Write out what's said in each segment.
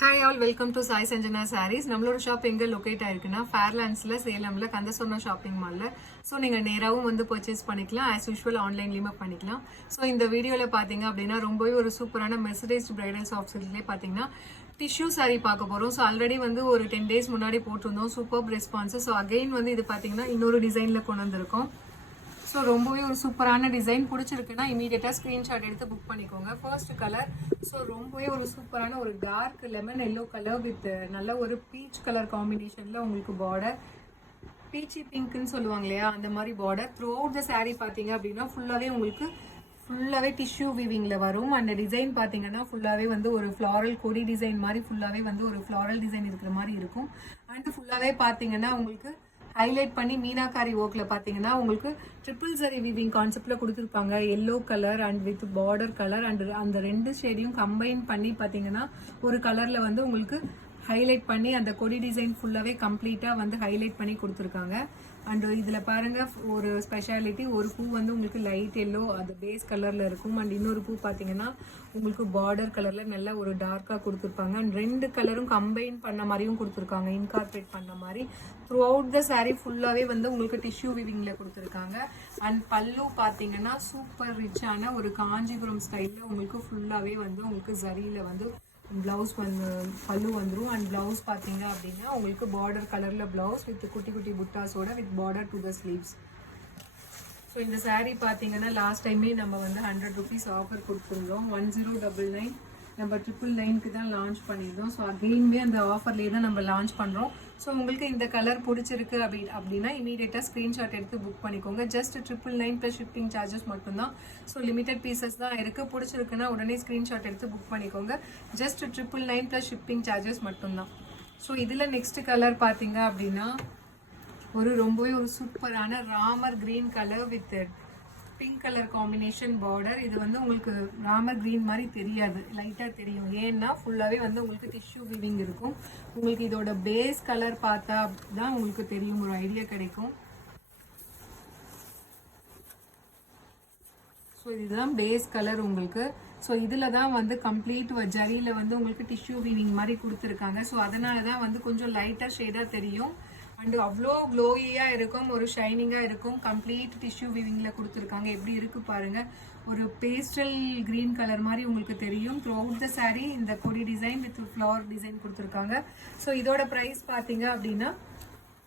Hi all, welcome to Sai Sanjana Sarees. நம்மளோட shop எங்கே locate ஆயிருக்குன்னா ஃபேர்லாண்ட்ஸில், சேலமில், கந்தசோனா ஷாப்பிங் மாலில். ஸோ நீங்கள் நேராகவும் வந்து பர்ச்சேஸ் பண்ணிக்கலாம், ஆஸ் யூஷுவல் ஆன்லைன்லேயுமே பண்ணிக்கலாம். ஸோ இந்த வீடியோவில் பார்த்தீங்க அப்படின்னா ரொம்பவே ஒரு சூப்பரான மெர்சடைஸ்ட் பிரைடல் சாஃப்ட் சில்க்லேயே பார்த்தீங்கன்னா டிஷ்யூ சாரீ பார்க்க போகிறோம். ஸோ ஆல்ரெடி வந்து ஒரு 10 days முன்னாடி போட்டிருந்தோம், சூப்பர் ரெஸ்பான்ஸு. ஸோ அகெயின் வந்து இது பார்த்தீங்கன்னா இன்னொரு டிசைனில் கொண்டு வந்திருக்கோம். ஸோ ரொம்பவே ஒரு சூப்பரான டிசைன் பிடிச்சிருக்குன்னா இமீடியட்டாக ஸ்க்ரீன்ஷாட் எடுத்து புக் பண்ணிக்கோங்க. ஃபர்ஸ்ட் கலர், ஸோ ரொம்பவே ஒரு சூப்பரான ஒரு dark lemon yellow colour with நல்ல ஒரு பீச் கலர் காம்பினேஷனில் உங்களுக்கு பார்டர், பீச்சி பிங்க்னு சொல்லுவாங்க இல்லையா, அந்த மாதிரி border. Through out the sari பார்த்தீங்க அப்படின்னா ஃபுல்லாகவே டிஷ்யூ வீவிங்கில் வரும். அந்த டிசைன் பார்த்தீங்கன்னா ஃபுல்லாகவே வந்து ஒரு ஃப்ளாரல் கொடி டிசைன் மாதிரி ஃபுல்லாகவே வந்து ஒரு ஃப்ளாரல் டிசைன் இருக்கிற மாதிரி இருக்கும். அண்ட் ஃபுல்லாகவே பார்த்தீங்கன்னா உங்களுக்கு ஹைலைட் பண்ணி மீனாக்காரி ஒர்க்கில் பார்த்தீங்கன்னா உங்களுக்கு ட்ரிபிள் சரி வீவிங் கான்செப்டில் கொடுத்துருப்பாங்க. Yellow colour and with border colour and அந்த ரெண்டு ஷேடையும் கம்பைன் பண்ணி பார்த்தீங்கன்னா ஒரு கலரில் வந்து உங்களுக்கு ஹைலைட் பண்ணி அந்த கொடி டிசைன் ஃபுல்லாகவே கம்ப்ளீட்டாக வந்து ஹைலைட் பண்ணி கொடுத்துருக்காங்க. அண்ட் இதில் பாருங்கள் ஒரு ஸ்பெஷாலிட்டி, ஒரு பூ வந்து உங்களுக்கு லைட் எல்லோ அது பேஸ் கலரில் இருக்கும். அண்ட் இன்னொரு பூ பார்த்தீங்கன்னா உங்களுக்கு பார்டர் கலரில் நல்ல ஒரு டார்க்காக கொடுத்துருப்பாங்க. அண்ட் ரெண்டு கலரும் கம்பைன் பண்ண மாதிரியும் கொடுத்துருக்காங்க, இன்கார்பரேட் பண்ண மாதிரி. த்ரூ அவுட் த சாரீ ஃபுல்லாகவே வந்து உங்களுக்கு டிஷ்யூ வீவிங்கில் கொடுத்துருக்காங்க. அண்ட் பல்லு பார்த்தீங்கன்னா சூப்பர் ரிச்சான ஒரு காஞ்சிபுரம் ஸ்டைலில் உங்களுக்கு ஃபுல்லாகவே வந்து உங்களுக்கு ஜரியில் வந்து ப்ளவுஸ் வந்து பல்லு வந்துடும். அண்ட் ப்ளவுஸ் பார்த்தீங்க அப்படின்னா உங்களுக்கு பார்டர் கலரில் ப்ளவுஸ் வித் குட்டி குட்டி புட்டாஸோட with border to the sleeves. So இந்த சாரீ பார்த்தீங்கன்னா லாஸ்ட் டைமே நம்ம வந்து 100 rupees ஆஃபர் கொடுத்துருந்தோம். 1099 நம்ம 999க்கு தான் லான்ச் பண்ணியிருந்தோம். ஸோ அகெயின்மே அந்த ஆஃபர்லேயே தான் நம்ம லான்ச் பண்ணுறோம். ஸோ உங்களுக்கு இந்த கலர் பிடிச்சிருக்கு அப்படின்னா இமீடியட்டாக ஸ்க்ரீன்ஷாட் எடுத்து புக் பண்ணிக்கோங்க. ஜஸ்ட் 999 ப்ளஸ் ஷிப்பிங் சார்ஜஸ் மட்டும்தான். ஸோ லிமிடெட் பீசஸ் தான் இருக்குது. பிடிச்சிருக்குன்னா உடனே ஸ்க்ரீன்ஷாட் எடுத்து புக் பண்ணிக்கோங்க. ஜஸ்ட் 999 ப்ளஸ் ஷிப்பிங் சார்ஜஸ் மட்டும்தான். ஸோ இதில் நெக்ஸ்ட் கலர் பார்த்தீங்க அப்படின்னா ரொம்பவே ஒரு சூப்பரான Ramar green colour with pink colour combination border. இது வந்து உங்களுக்கு ராமர் கிரீன் மாதிரி தெரியாது, லைட்டாக தெரியும். ஏன்னா ஃபுல்லாகவே வந்து உங்களுக்கு டிஷ்யூ வீவிங் இருக்கும். உங்களுக்கு இதோட பேஸ் கலர் பார்த்தா தான் உங்களுக்கு தெரியும், ஒரு ஐடியா கிடைக்கும். ஸோ இதுதான் பேஸ் கலர் உங்களுக்கு. ஸோ இதில் தான் வந்து கம்ப்ளீட் ஜரியில் வந்து உங்களுக்கு டிஷ்யூ வீவிங் மாதிரி கொடுத்துருக்காங்க. ஸோ அதனால தான் வந்து கொஞ்சம் லைட்டாக ஷேடாக தெரியும். அண்ட் அவ்வளோ க்ளோயியாக இருக்கும், ஒரு ஷைனிங்காக இருக்கும். கம்ப்ளீட் டிஷ்யூ வீவிங்கில் கொடுத்துருக்காங்க. எப்படி இருக்குது பாருங்கள், ஒரு பேஸ்டல் க்ரீன் கலர் மாதிரி உங்களுக்கு தெரியும். த்ரூ அவுட் த சாரீ இந்த கொடி டிசைன் வித் ஃப்ளவர் டிசைன் கொடுத்துருக்காங்க. ஸோ இதோட ப்ரைஸ் பார்த்தீங்க அப்படின்னா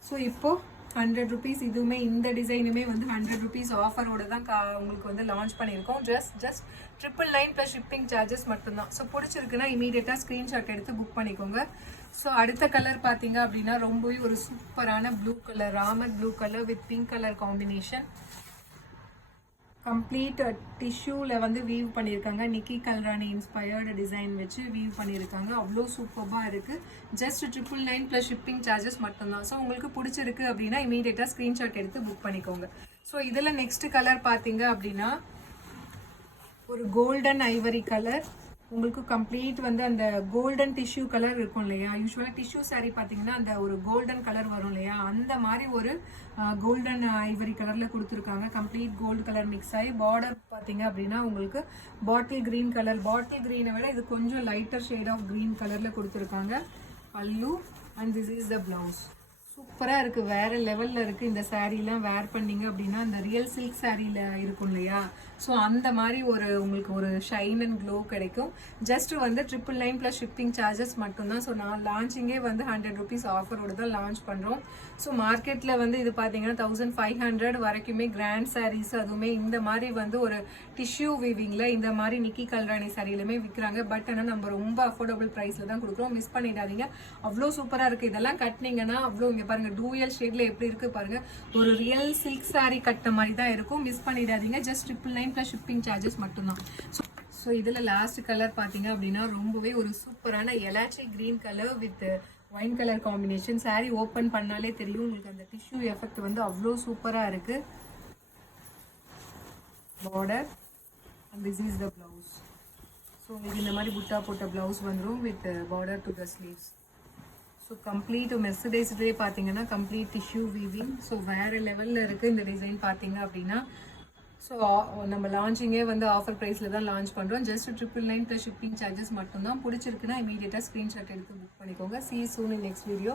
ஸோ இப்போது 100 rupees. இதுவுமே இந்த டிசைனுமே வந்து 100 rupees ஆஃபரோட தான் உங்களுக்கு வந்து லான்ச் பண்ணியிருக்கோம். ஜஸ்ட் 999 ப்ளஸ் ஷிப்பிங் சார்ஜஸ் மட்டும்தான். ஸோ பிடிச்சிருக்குன்னா இமீடியட்டாக ஸ்க்ரீன்ஷாட் எடுத்து புக் பண்ணிக்கோங்க. ஸோ அடுத்த கலர் பார்த்தீங்க அப்படின்னா ரொம்பவே ஒரு சூப்பரான blue colour, Ramar blue colour with pink colour combination. Complete டிஷ்யூவில் வந்து வீவ் பண்ணியிருக்காங்க. நிக்கி கல்ராணி இன்ஸ்பயர்டு டிசைன் வச்சு வீவ் பண்ணியிருக்காங்க. அவ்வளோ சூப்பராக இருக்குது. ஜஸ்ட் 999 ப்ளஸ் ஷிப்பிங் சார்ஜஸ் மட்டும்தான். ஸோ உங்களுக்கு பிடிச்சிருக்கு அப்படின்னா இமீடியட்டாக ஸ்க்ரீன்ஷாட் எடுத்து புக் பண்ணிக்கோங்க. ஸோ இதில் நெக்ஸ்ட் கலர் பார்த்தீங்க அப்படின்னா ஒரு கோல்டன் ஐவரி கலர். உங்களுக்கு கம்ப்ளீட் வந்து அந்த கோல்டன் டிஷ்யூ கலர் இருக்கும் இல்லையா, யூஸ்வலாக டிஷ்யூ சாரீ பார்த்தீங்கன்னா அந்த ஒரு கோல்டன் கலர் வரும் இல்லையா, அந்த மாதிரி ஒரு கோல்டன் ஐவரி கலரில் கொடுத்துருக்காங்க. கம்ப்ளீட் கோல்டு கலர் மிக்ஸ் ஆகி பார்டர் பார்த்தீங்க அப்படின்னா உங்களுக்கு பாட்டில் க்ரீன் கலர், பாட்டில் க்ரீனை விட இது கொஞ்சம் லைட்டர் ஷேட் ஆஃப் க்ரீன் கலரில் கொடுத்துருக்காங்க. பல்லு and this is the blouse. சூப்பராக இருக்குது, வேறு லெவலில் இருக்குது. இந்த சாரீலாம் வேர் பண்ணிங்க அப்படின்னா அந்த ரியல் சில்க் சாரியில் இருக்கும் இல்லையா, ஸோ அந்த மாதிரி உங்களுக்கு ஒரு ஷைன் அண்ட் க்ளோ கிடைக்கும். ஜஸ்ட் வந்து 999 ப்ளஸ் ஷிப்பிங் சார்ஜஸ் மட்டும்தான். ஸோ நான் லான்ச்சிங்கே வந்து 100 rupees ஆஃபரோடு தான் லான்ச் பண்ணுறோம். ஸோ மார்க்கெட்டில் வந்து இது பார்த்தீங்கன்னா 1500 வரைக்குமே கிராண்ட் சாரீஸ், அதுவுமே இந்த மாதிரி வந்து ஒரு டிஷ்யூ வீவிங்கில் இந்த மாதிரி நிக்கி கல்ராணி சாரியிலுமே விற்கிறாங்க. பட் ஆனால் நம்ம ரொம்ப அஃபோர்டபுள் ப்ரைஸில் தான் கொடுக்குறோம். மிஸ் பண்ணிடாதீங்க, அவ்வளோ சூப்பராக இருக்குது. இதெல்லாம் கட்டினீங்கன்னா அவ்வளோ, இங்கே பாருங்கள் டூயல் ஷேடில் எப்படி இருக்குது பாருங்கள், ஒரு ரியல் சில்க் சாரீ கட்டின மாதிரி தான் இருக்கும். மிஸ் பண்ணிடாதீங்க. ஜஸ்ட் 999 ப்ளஸ் ஷிப்பிங் சார்ஜஸ் மட்டும்தான். ஸோ இதில் லாஸ்ட் கலர் பார்த்தீங்க அப்படின்னா ரொம்பவே ஒரு சூப்பரான elaichi green colour with wine colour combination. Sari open பண்ணாலே தெரியும் உங்களுக்கு அந்த டிஷ்யூ எஃபெக்ட் வந்து அவ்வளோ சூப்பராக இருக்குது. Border and this is the blouse. So உங்களுக்கு இந்த மாதிரி புட்டா போட்ட ப்ளவுஸ் வந்துடும் with border to the sleeves. So complete மெர்சடைஸ்லேயே பார்த்தீங்கன்னா கம்ப்ளீட் டிஷ்யூ வீவிங். ஸோ வேறு லெவலில் இருக்குது இந்த டிசைன் பார்த்தீங்க அப்படின்னா. ஸோ நம்ம லான்ச்சிங்கே வந்து ஆஃபர் ப்ரைஸில் தான் லான்ச் பண்ணுறோம். ஜஸ்ட் 999 ப்ளஸ் ஷிப்பிங் சார்ஜஸ் மட்டும்தான். பிடிச்சிருக்குன்னா இமீடியட்டாக ஸ்க்ரீன்ஷாட் எடுத்து புக் பண்ணிக்கோங்க. See you soon in next video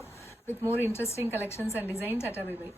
with more interesting collections and designs. Tata, bye bye.